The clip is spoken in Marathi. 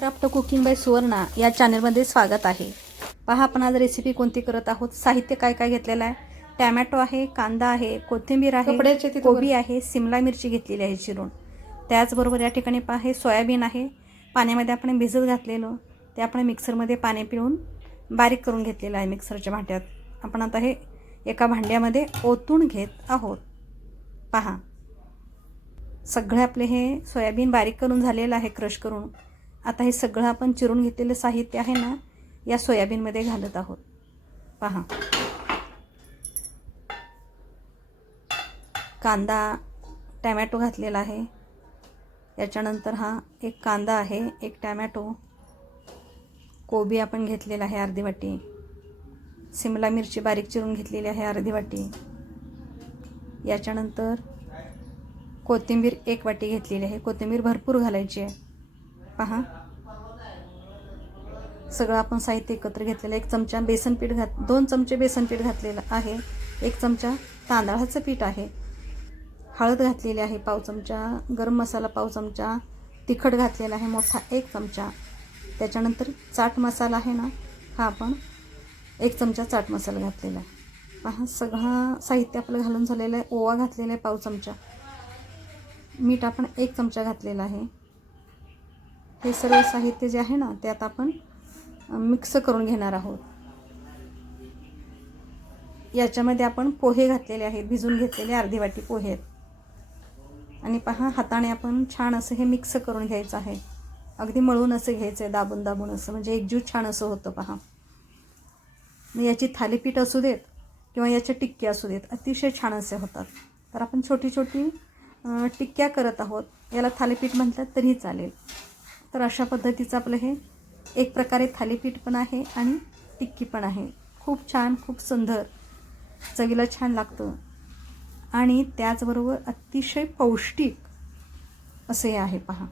क्राफ्ट कुकिंग बाय सुवर्णा या चॅनलमध्ये स्वागत आहे। पहा आपण आज रेसिपी कोणती करत आहोत। साहित्य काय काय घेतलेलं आहे। टोमॅटो आहे, कांदा आहे, कोथिंबीर आहे, कोबी आहे, सिमला मिरची घेतलेली आहे चिरून। त्याचबरोबर या ठिकाणी पहा सोयाबीन आहे, पाण्यामध्ये आपण भिजत घातलेलं ते आपण मिक्सरमध्ये पाणी पिळून बारीक करून घेतलेलं आहे मिक्सरच्या भांड्यात। आपण आता हे एका भांड्यामध्ये ओतून घेत आहोत। पहा सगळे आपले हे सोयाबीन बारीक करून झालेलं आहे क्रश करून। आता हे सगळं आपण चिरून घेतलेलं साहित्य आहे ना या सोयाबीनमध्ये घालत आहोत। पहा कांदा टोमॅटो घातलेला आहे, याच्यानंतर हा एक कांदा आहे, एक टोमॅटो, कोबी आपण घेतलेला आहे अर्धी वाटी, सिमला मिरची बारीक चिरून घेतलेली आहे अर्धी वाटी, याच्यानंतर कोथिंबीर एक वाटी घेतलेली आहे। कोथिंबीर भरपूर घालायची आहे। पहा सगळं आपण साहित्य एकत्र घेतलेलं। एक चमचा बेसन पीठ 2 चमचे बेसन पीठ घातलेलं आहे, 1 चमचा तांदळाचं पीठ आहे, हळद घातलेली आहे पाव चमचा, गरम मसाला पाव चमचा, तिखट घातलेला आहे मोठा 1 चमचा, त्याच्यानंतर चाट मसाला आहे ना हा आपण 1 चमचा चाट मसाला घातलेला आहे। पहा सगळं साहित्य आपलं घालून झालेलं आहे। ओवा घातलेला आहे पाव चमचा, मीठ आपण 1 चमचा घातलेला आहे। हे सर्व साहित्य जे आहे ना त्यात आपण मिक्स करून घेणार आहोत। याच्यामध्ये आपण पोहे घातलेले आहेत, भिजून घेतलेले अर्धी वाटी पोहे आहेत। आणि पहा हाताने आपण छान असं हे मिक्स करून घ्यायचं आहे। अगदी मळून असं घ्यायचं आहे, दाबून दाबून असं, म्हणजे एकजीव छान असं होतं। पहा याची थालीपीठ असू देत किंवा याच्या टिक्क्या असू देत, अतिशय छान असे होतात। तर आपण छोटी छोटी टिक्क्या करत आहोत, याला थालीपीठ म्हटलं तरी चालेल। तर अशा पद्धतीचं आपलं हे एक प्रकारे थालीपीठ पण आहे आणि टिक्की पण आहे। खूप छान, खूप सुंदर, चवीला छान लागतं आणि त्याचबरोबर अतिशय पौष्टिक असे आहे। पहा